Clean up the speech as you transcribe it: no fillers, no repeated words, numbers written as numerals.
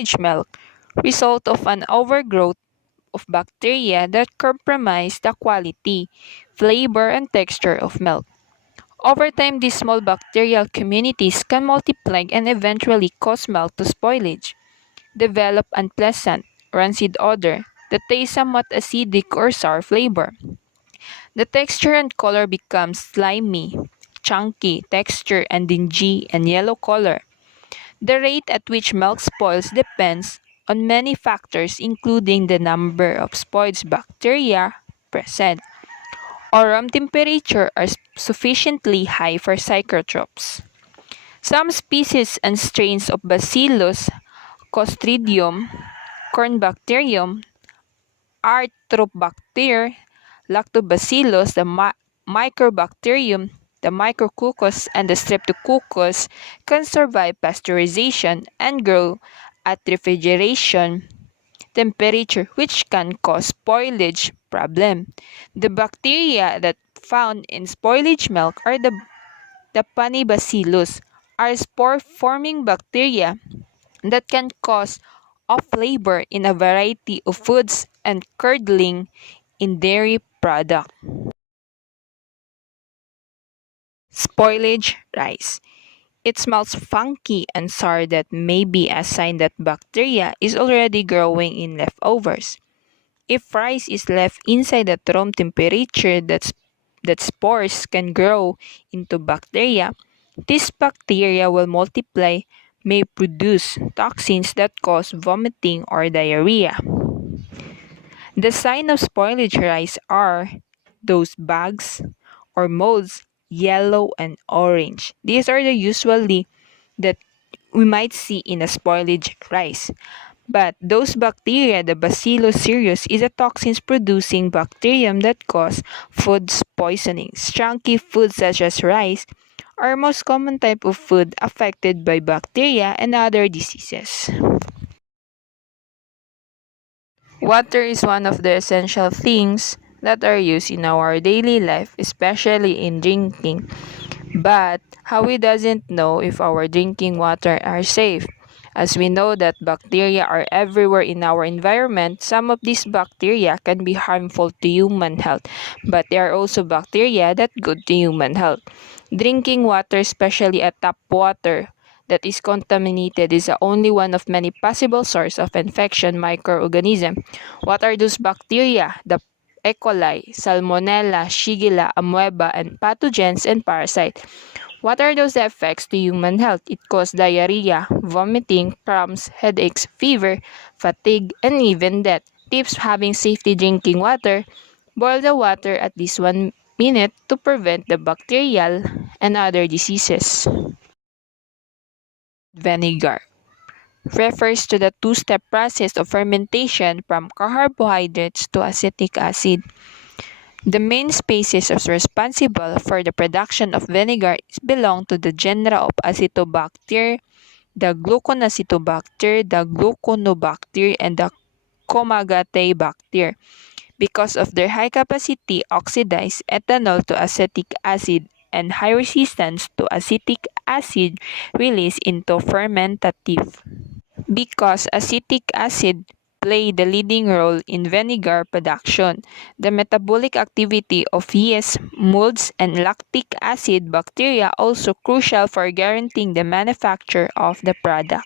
Spoilage milk, result of an overgrowth of bacteria that compromise the quality, flavor, and texture of milk. Over time, these small bacterial communities can multiply and eventually cause milk to spoilage, develop unpleasant, rancid odor that tastes somewhat acidic or sour flavor. The texture and color becomes slimy, chunky texture and dingy and yellow color. The rate at which milk spoils depends on many factors including the number of spoiled bacteria present, or room temperature are sufficiently high for psychotropes. Some species and strains of Bacillus, Clostridium, Cornbacterium, Arthrobacter, Lactobacillus, the Microbacterium, the Micrococcus, and the Streptococcus can survive pasteurization and grow at refrigeration temperature, which can cause spoilage problem. The bacteria that found in spoilage milk are the Panibacillus, are spore-forming bacteria that can cause off flavor in a variety of foods and curdling in dairy product. Spoilage rice. It smells funky and sour that may be a sign that bacteria is already growing in leftovers. If rice is left inside at room temperature that spores can grow into bacteria, these bacteria will multiply, may produce toxins that cause vomiting or diarrhea. The sign of spoilage rice are those bags or molds, yellow and orange. These are the usually that we might see in a spoilage rice. But those bacteria, the Bacillus cereus, is a toxins-producing bacterium that cause food poisoning. Chunky foods such as rice are most common type of food affected by bacteria and other diseases. Water is one of the essential things that are used in our daily life, especially in drinking. But how we doesn't know if our drinking water are safe? As we know that bacteria are everywhere in our environment, some of these bacteria can be harmful to human health, but there are also bacteria that good to human health. Drinking water, especially a tap water that is contaminated, is the only one of many possible sources of infection microorganism. What are those bacteria? The E. coli, Salmonella, Shigella, Amoeba, and pathogens and parasites. What are those effects to human health? It causes diarrhea, vomiting, cramps, headaches, fever, fatigue, and even death. Tips having safety drinking water. Boil the water at least 1 minute to prevent the bacterial and other diseases. Vinegar refers to the two-step process of fermentation from carbohydrates to acetic acid. The main species responsible for the production of vinegar belong to the genera of Acetobacter, the Gluconacetobacter, the Gluconobacter, and the Comagataebacter. Because of their high capacity oxidize ethanol to acetic acid and high resistance to acetic acid release into fermentative. Because acetic acid play the leading role in vinegar production, the metabolic activity of yeast, molds, and lactic acid bacteria also crucial for guaranteeing the manufacture of the product.